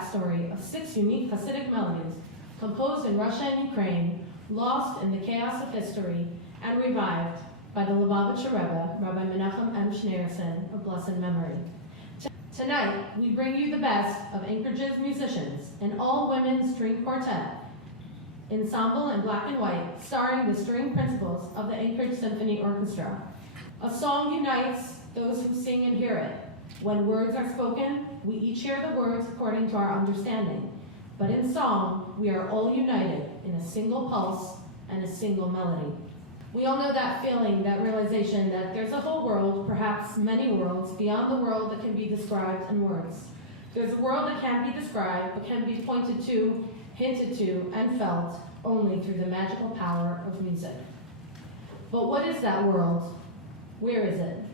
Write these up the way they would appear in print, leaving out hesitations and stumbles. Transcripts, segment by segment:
backstory of 6 unique Hassidic melodies composed in Russia and Ukraine, lost in the chaos of history, and revived by the Lubavitcher Rebbe, Rabbi Menachem M. Schneerson, of blessed memory. Tonight, we bring you the best of Anchorage's musicians, an all-women string quartet, Ensemble in black and white, starring the string principals of the Anchorage Symphony Orchestra. A song unites those who sing and hear it. When words are spoken, we each hear the words according to our understanding. But in song, we are all united in a single pulse and a single melody. We all know that feeling, that realization that there's a whole world, perhaps many worlds, beyond the world that can be described in words. There's a world that can't be described, but can be pointed to, hinted to, and felt only through the magical power of music. But what is that world? Where is it?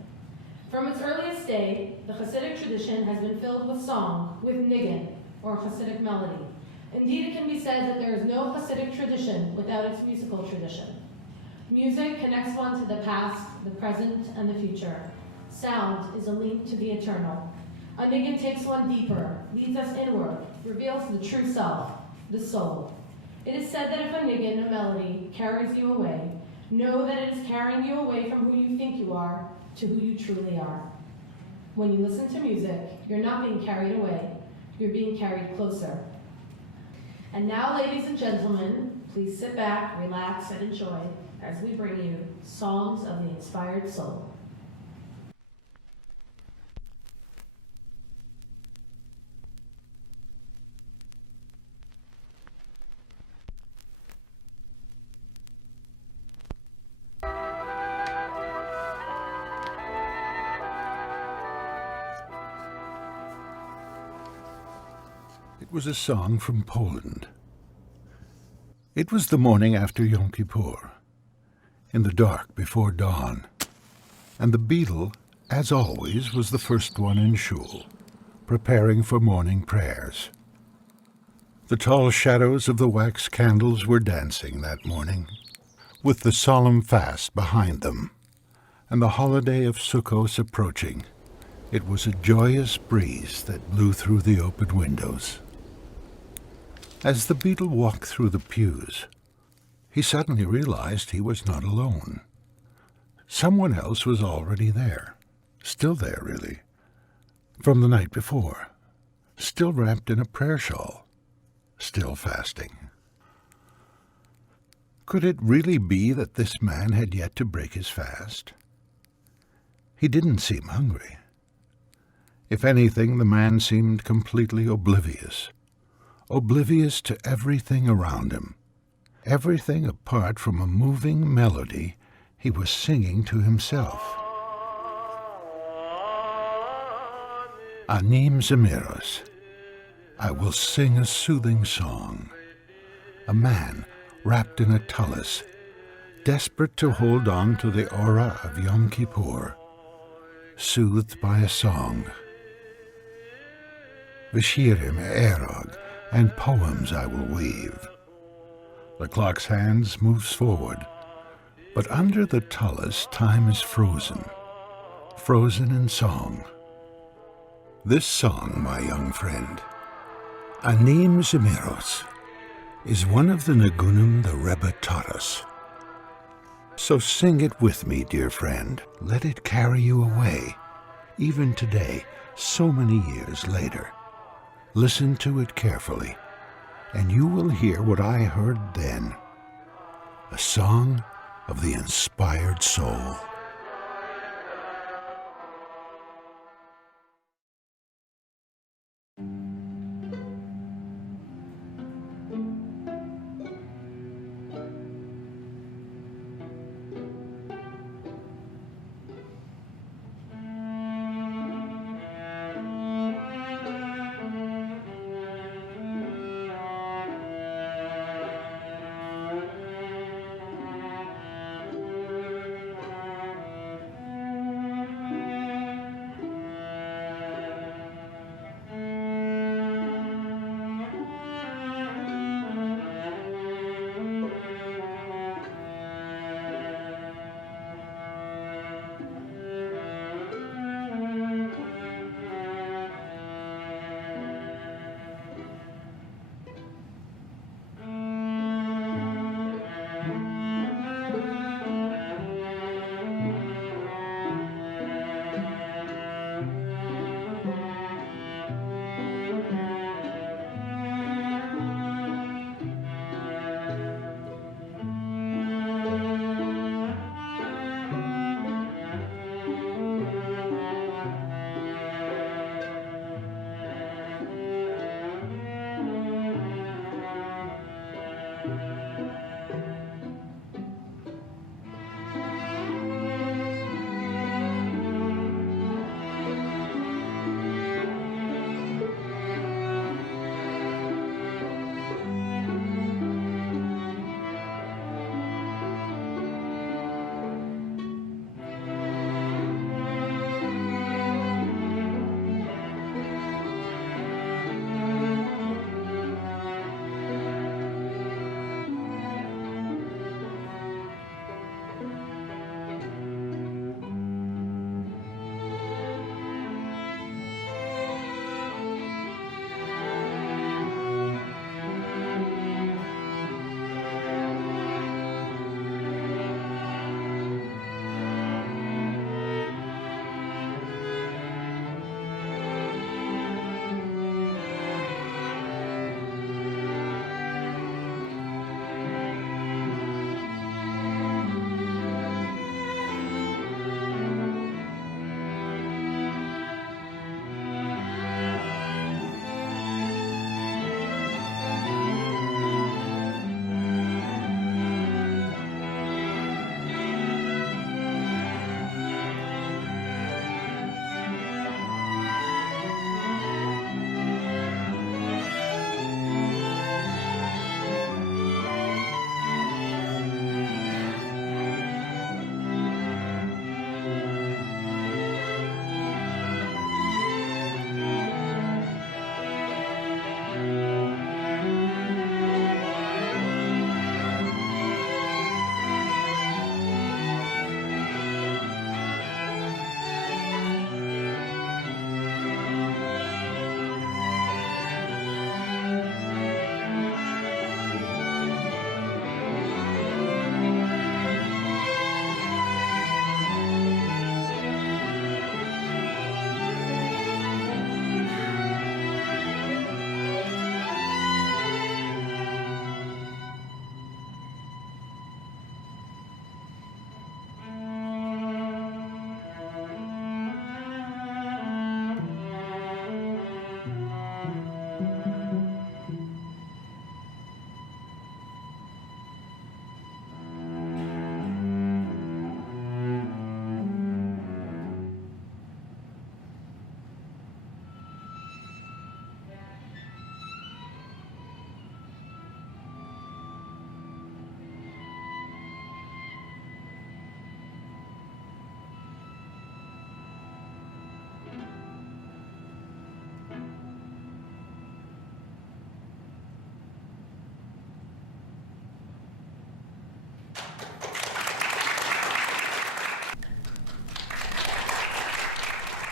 From its earliest day, the Hasidic tradition has been filled with song, with nigun, or Hasidic melody. Indeed, it can be said that there is no Hasidic tradition without its musical tradition. Music connects one to the past, the present, and the future. Sound is a link to the eternal. A nigun takes one deeper, leads us inward, reveals the true self, the soul. It is said that if a nigun, a melody, carries you away, know that it is carrying you away from who you think you are to who you truly are. When you listen to music, you're not being carried away, you're being carried closer. And now, ladies and gentlemen, please sit back, relax, and enjoy as we bring you Songs of the Inspired Soul. It was a song from Poland. It was the morning after Yom Kippur, in the dark before dawn, and the beadle, as always, was the first one in shul, preparing for morning prayers. The tall shadows of the wax candles were dancing that morning, with the solemn fast behind them, and the holiday of Sukkot approaching. It was a joyous breeze that blew through the open windows. As the beadle walked through the pews, he suddenly realized he was not alone. Someone else was already there, still there really, from the night before, still wrapped in a prayer shawl, still fasting. Could it really be that this man had yet to break his fast? He didn't seem hungry. If anything, the man seemed completely oblivious to everything around him, everything apart from a moving melody he was singing to himself. Anim Zemiros, I will sing a soothing song. A man wrapped in a tallis, desperate to hold on to the aura of Yom Kippur, soothed by a song. Vishirim erog, and poems I will weave. The clock's hands moves forward, but under the tallis time is frozen in song. This song, my young friend, Anim Zemiros, is one of the nigunim the Rebbe taught us. So sing it with me, dear friend. Let it carry you away, even today, so many years later. Listen to it carefully, and you will hear what I heard then, a song of the inspired soul.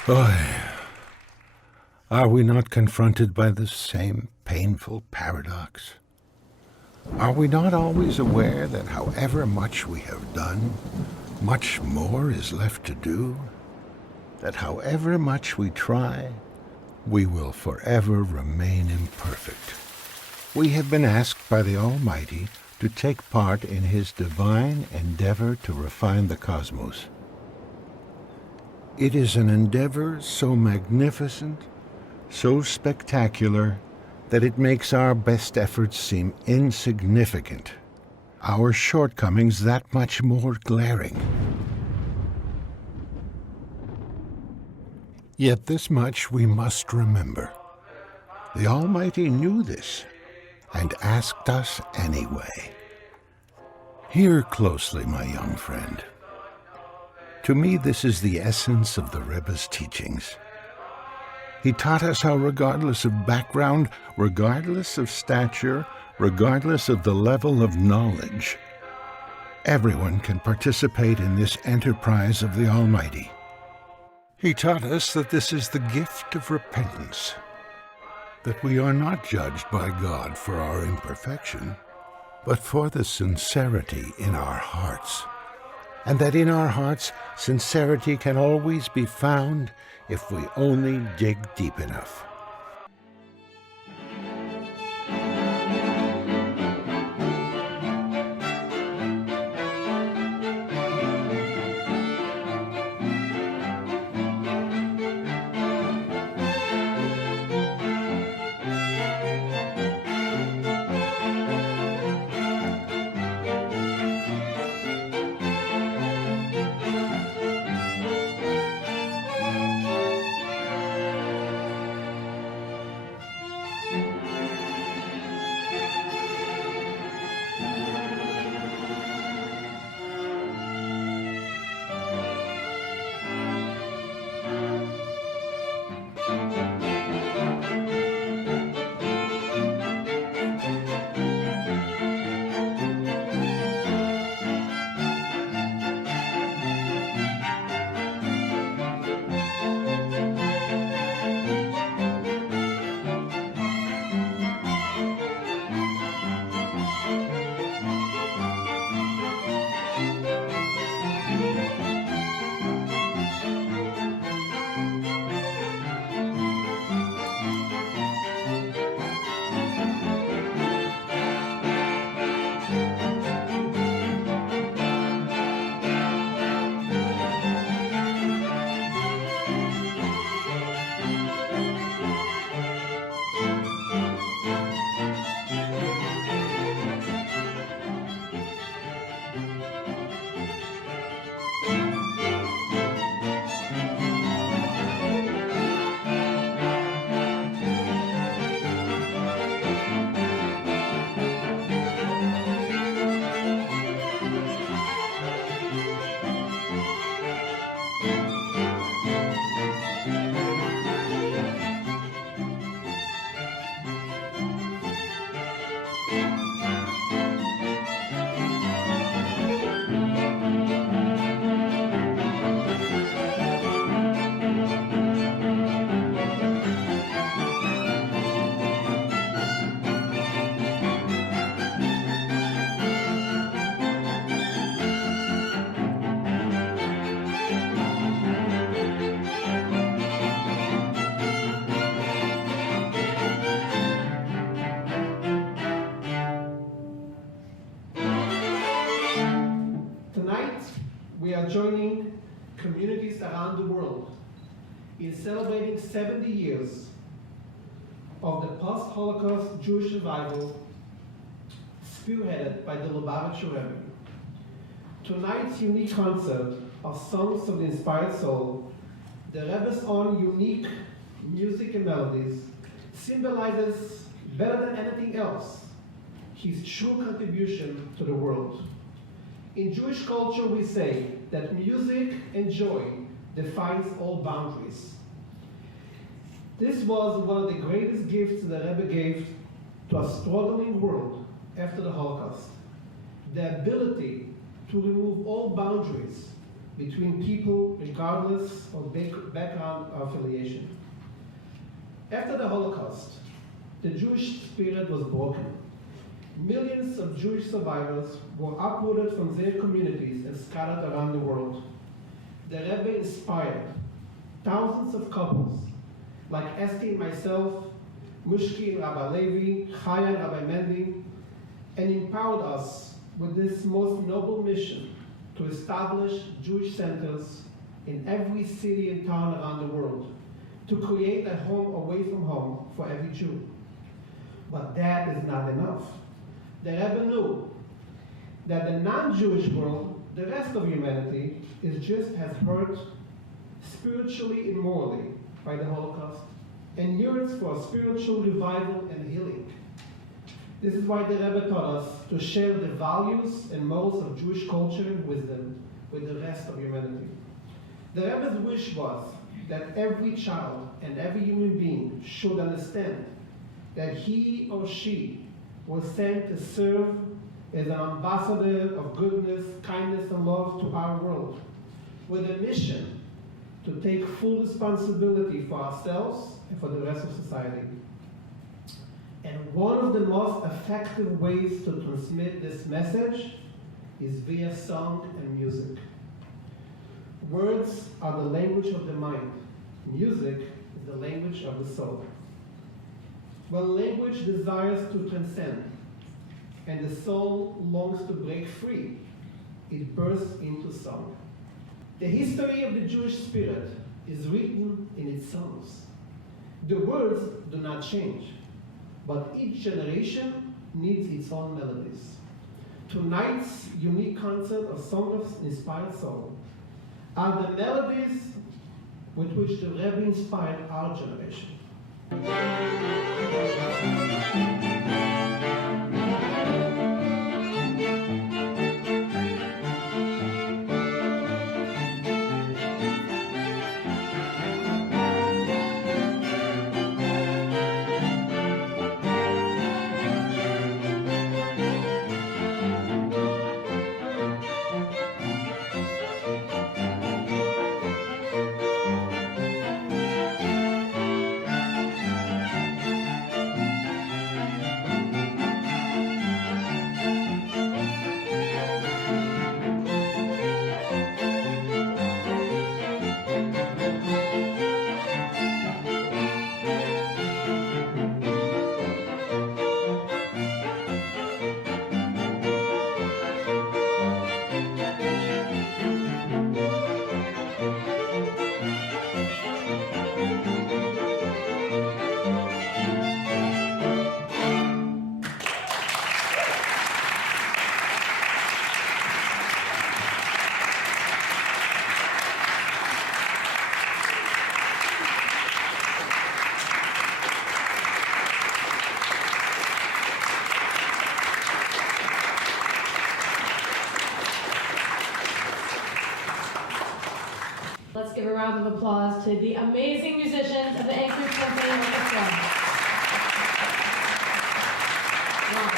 Boy, are we not confronted by the same painful paradox? Are we not always aware that however much we have done, much more is left to do? That however much we try, we will forever remain imperfect? We have been asked by the Almighty to take part in His divine endeavor to refine the cosmos. It is an endeavor so magnificent, so spectacular, that it makes our best efforts seem insignificant, our shortcomings that much more glaring. Yet this much we must remember. The Almighty knew this and asked us anyway. Hear closely, my young friend. To me, this is the essence of the Rebbe's teachings. He taught us how, regardless of background, regardless of stature, regardless of the level of knowledge, everyone can participate in this enterprise of the Almighty. He taught us that this is the gift of repentance, that we are not judged by God for our imperfection, but for the sincerity in our hearts, and that in our hearts sincerity can always be found if we only dig deep enough. We are joining communities around the world in celebrating 70 years of the post-Holocaust Jewish revival spearheaded by the Lubavitcher Rebbe. Tonight's unique concert of Songs of the Inspired Soul, the Rebbe's own unique music and melodies, symbolizes better than anything else his true contribution to the world. In Jewish culture, we say that music and joy defines all boundaries. This was one of the greatest gifts the Rebbe gave to a struggling world after the Holocaust. The ability to remove all boundaries between people regardless of background or affiliation. After the Holocaust, the Jewish spirit was broken. Millions of Jewish survivors were uprooted from their communities and scattered around the world. The Rebbe inspired thousands of couples, like Esti and myself, Mushki and Rabbi Levi, Chaya and Rabbi Mendy, and empowered us with this most noble mission to establish Jewish centers in every city and town around the world, to create a home away from home for every Jew. But that is not enough. The Rebbe knew that the non-Jewish world, the rest of humanity, is just as hurt spiritually and morally by the Holocaust, and yearns for a spiritual revival and healing. This is why the Rebbe taught us to share the values and morals of Jewish culture and wisdom with the rest of humanity. The Rebbe's wish was that every child and every human being should understand that he or she was sent to serve as an ambassador of goodness, kindness, and love to our world, with a mission to take full responsibility for ourselves and for the rest of society. And one of the most effective ways to transmit this message is via song and music. Words are the language of the mind. Music is the language of the soul. When language desires to transcend and the soul longs to break free, it bursts into song. The history of the Jewish spirit is written in its songs. The words do not change, but each generation needs its own melodies. Tonight's unique concert of Song of Inspired Soul are the melodies with which the Rebbe inspired our generation. Let's give a round of applause to the amazing musicians of the Anchorage Symphony Orchestra. Wow.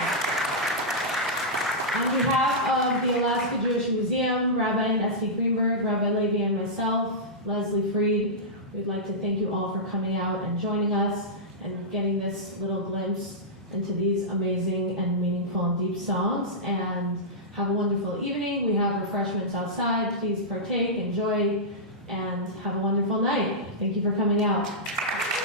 On behalf of the Alaska Jewish Museum, Rabbi and Esti Greenberg, Rabbi Levi and myself, Leslie Freed, we'd like to thank you all for coming out and joining us and getting this little glimpse into these amazing and meaningful and deep songs. And have a wonderful evening. We have refreshments outside. Please partake, enjoy, and have a wonderful night. Thank you for coming out.